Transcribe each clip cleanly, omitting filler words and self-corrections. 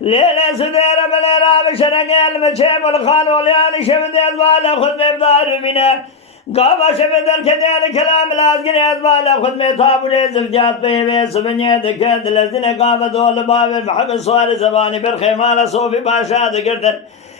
ليلة سدير من راب شرقال مشيب الخال وليان شبد أزبال خذ ببدار منا قابا شبد الكدال كلام لازقن أزبال خذ ميطاب وليزل جات بيبيس بني دكاد لزن قابا دول باب محمد صار زباني بالخيمال صوفي باشا دقردن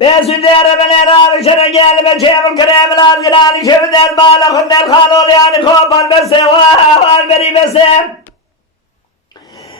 بسدير من راب شرقال بشيب الكريم الأزقلان شبد البال خذ الخالو ليان خوبا بس والبري بس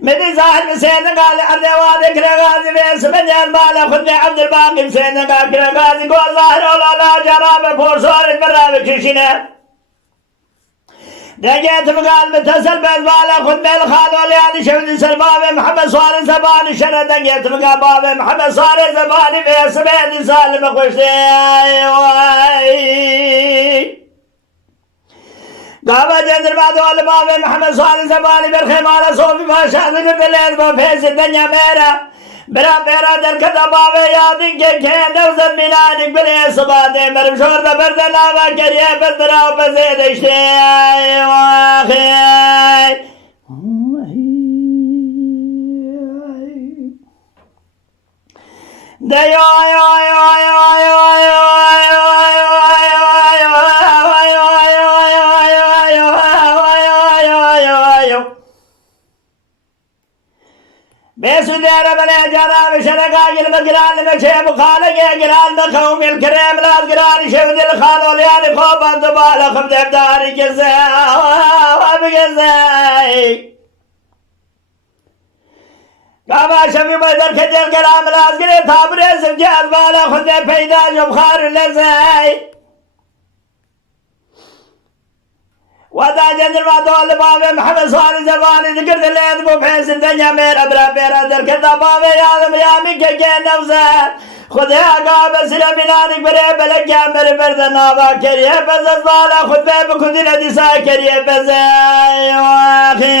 مدي زاهد بسين قال أرض وادك رغازي بس من البال خذ عبد الباقي بسين قال رغازي قول ظاهر ولا لا جراب فورسور البراب كشنا دقيت مقال متصل بزبالة خذ بالخال وليان شبد سلباب محمد صار زبان شنا دقيت مقال باب محمد صار زبان بيسبيد سالم قشتي قابا جندر بعد والباب محمد صار زبان بالخيمال صوفي باشا ذكر بالليل بفيس الدنيا ميرا برا بيرا در كذا بابا يادين كين دوزن ميلانك بلي صباتي مرمشور دا بردن آبا كريه بردنا وبزيد اشتي واخي دا يو يو يو يو يو بسدير من جراب شرقاق المقران مشيب خالق قران بخوم الكريم الأزقلان شبد الخال وليان خوبا دبال خبد ابداري قزاي قابا شبي بدر كجل كلام الأزقلان ثابري زبجات بالا خذ بيدا جبخار اللزاي ودا جندر بعدول باب محمد صار زبان ذكر الليل بفحيس الدنيا ميرا برا بيرا در كذا باب يا ميامي كجين نفسه خذها قاب سلام بلانك بري بلك يا مري بردنا باكريه بس بالا خذ بخذ الذي ساكريه بس واخي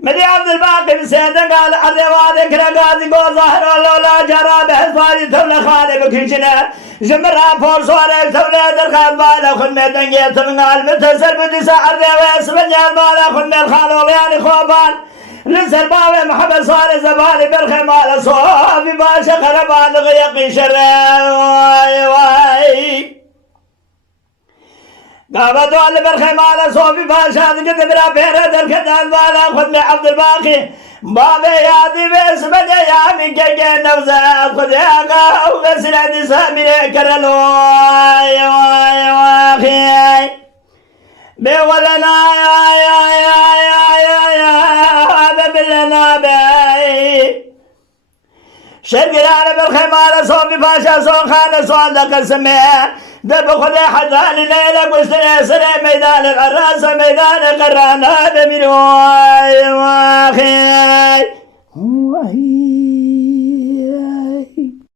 مدي عبد الباقي بسيد قال أرض وادك رقاضي قو ظهر ولا جرى بحزباني ثولة خالي بكشنا جمرها فور صورك ثولة درخان بالا خدمة دنجيت من قال متسر بدسا أرض ويسمن جال بالا خدمة الخال ولياني خوبان نسر باوي محمد صار زباني بالخمال صوفي باشا خربان غيقي شرعي واي قابا دول بالخيمال صوفي باشا ذكر برا بيرا در كدان بالا خذ من عبد الباقي بابي يادي بس بدا يامي كي نوزا خذ يا قاو غسل عدي سامي كرلو واي واخي بولنا هذا بالنا باي شرق العالم بالخيمال صوفي باشا صون خان صون ذاك السماء دب خذ حزان ليلة قشتنا سري ميدان العراس ميدان القران هذا من واخي